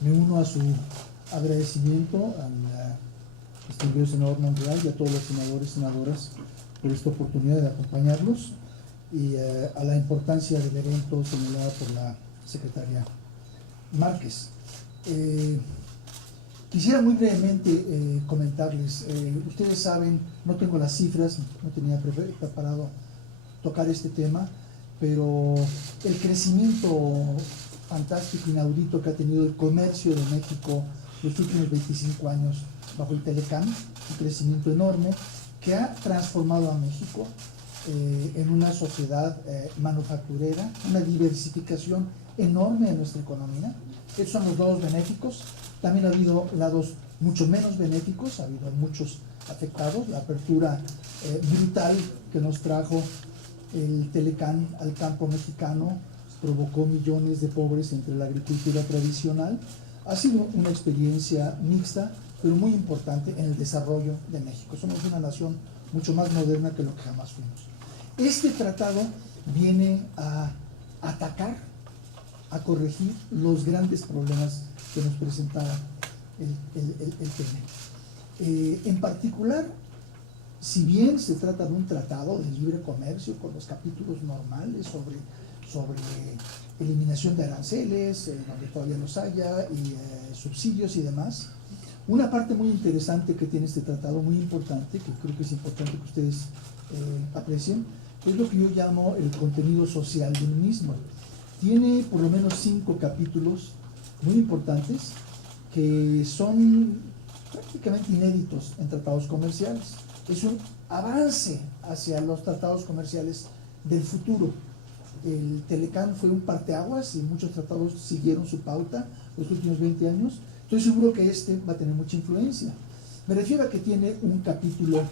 Me uno a su agradecimiento al distinguido senador Monreal y a todos los senadores y senadoras por esta oportunidad de acompañarlos y a la importancia del evento señalada por la secretaria Márquez. Quisiera muy brevemente comentarles, ustedes saben, no tengo las cifras, no tenía preparado tocar este tema, pero el crecimiento fantástico, inaudito que ha tenido el comercio de México los últimos 25 años bajo el Telecán, un crecimiento enorme que ha transformado a México en una sociedad manufacturera, una diversificación enorme de nuestra economía. Estos son los lados benéficos. También ha habido lados mucho menos benéficos, ha habido muchos afectados. La apertura brutal que nos trajo el Telecán al campo mexicano provocó millones de pobres entre la agricultura tradicional. Ha sido una experiencia mixta, pero muy importante en el desarrollo de México. Somos una nación mucho más moderna que lo que jamás fuimos. Este tratado viene a atacar, a corregir los grandes problemas que nos presentaba el TEMEC. En particular, si bien se trata de un tratado de libre comercio con los capítulos normales sobre eliminación de aranceles, donde todavía los haya, y subsidios y demás, una parte muy interesante que tiene este tratado, muy importante, que creo que es importante que ustedes aprecien, es lo que yo llamo el contenido social del mismo. Tiene por lo menos 5 capítulos muy importantes que son prácticamente inéditos en tratados comerciales. Es un avance hacia los tratados comerciales del futuro. El Telecán fue un parteaguas y muchos tratados siguieron su pauta los últimos 20 años. Estoy seguro que este va a tener mucha influencia. Me refiero a que tiene un capítulo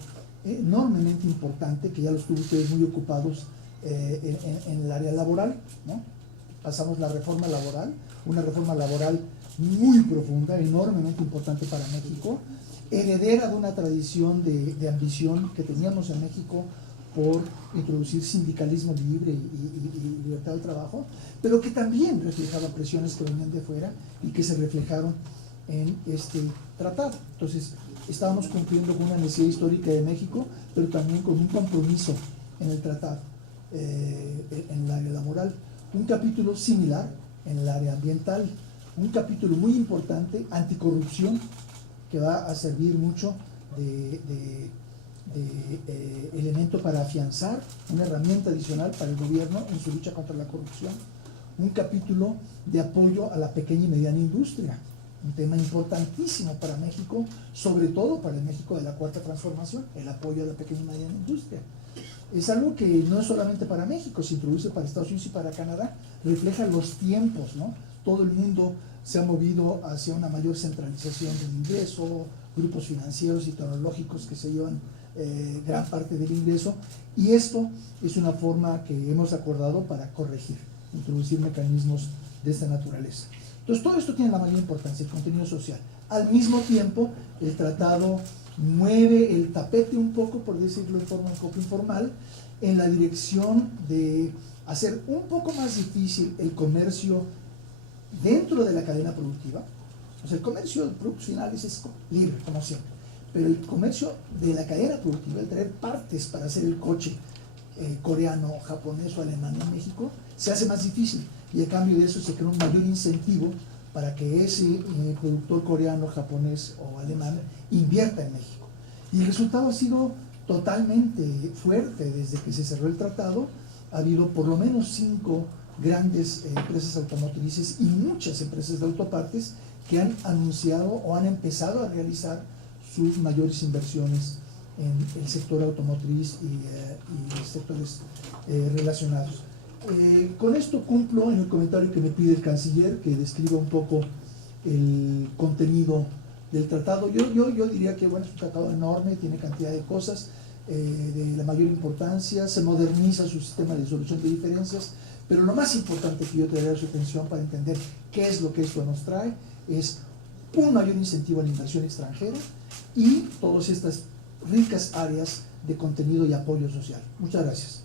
enormemente importante, que ya los tuvo ustedes muy ocupados en el área laboral, ¿no? Pasamos la reforma laboral, una reforma laboral muy profunda, enormemente importante para México, heredera de una tradición de ambición que teníamos en México por introducir sindicalismo libre y libertad de trabajo, pero que también reflejaba presiones que venían de fuera y que se reflejaron en este tratado. Entonces, estábamos cumpliendo con una necesidad histórica de México, pero también con un compromiso en el tratado, en el área laboral. Un capítulo similar en el área ambiental, un capítulo muy importante, anticorrupción, que va a servir mucho de elemento para afianzar una herramienta adicional para el gobierno en su lucha contra la corrupción. Un capítulo de apoyo a la pequeña y mediana industria, un tema importantísimo para México, sobre todo para el México de la Cuarta Transformación, el apoyo a la pequeña y mediana industria. Es algo que no es solamente para México, se introduce para Estados Unidos y para Canadá, refleja los tiempos, ¿no? Todo el mundo se ha movido hacia una mayor centralización del ingreso, grupos financieros y tecnológicos que se llevan gran parte del ingreso, y esto es una forma que hemos acordado para corregir, introducir mecanismos de esta naturaleza. Entonces, todo esto tiene la mayor importancia, el contenido social. Al mismo tiempo, el tratado mueve el tapete un poco, por decirlo de forma un poco informal, en la dirección de hacer un poco más difícil el comercio dentro de la cadena productiva. O sea, el comercio de productos finales es libre, como siempre, pero el comercio de la cadena productiva, el traer partes para hacer el coche coreano, japonés o alemán en México, se hace más difícil, y a cambio de eso se crea un mayor incentivo para que ese productor coreano, japonés o alemán invierta en México. Y el resultado ha sido totalmente fuerte. Desde que se cerró el tratado, ha habido por lo menos 5 grandes empresas automotrices y muchas empresas de autopartes que han anunciado o han empezado a realizar sus mayores inversiones en el sector automotriz y sectores relacionados. Con esto cumplo en el comentario que me pide el canciller, que describa un poco el contenido del tratado. Yo diría que bueno, es un tratado enorme, tiene cantidad de cosas de la mayor importancia, se moderniza su sistema de solución de diferencias, pero lo más importante que yo traería a su atención para entender qué es lo que esto nos trae es un mayor incentivo a la inversión extranjera y todas estas ricas áreas de contenido y apoyo social. Muchas gracias.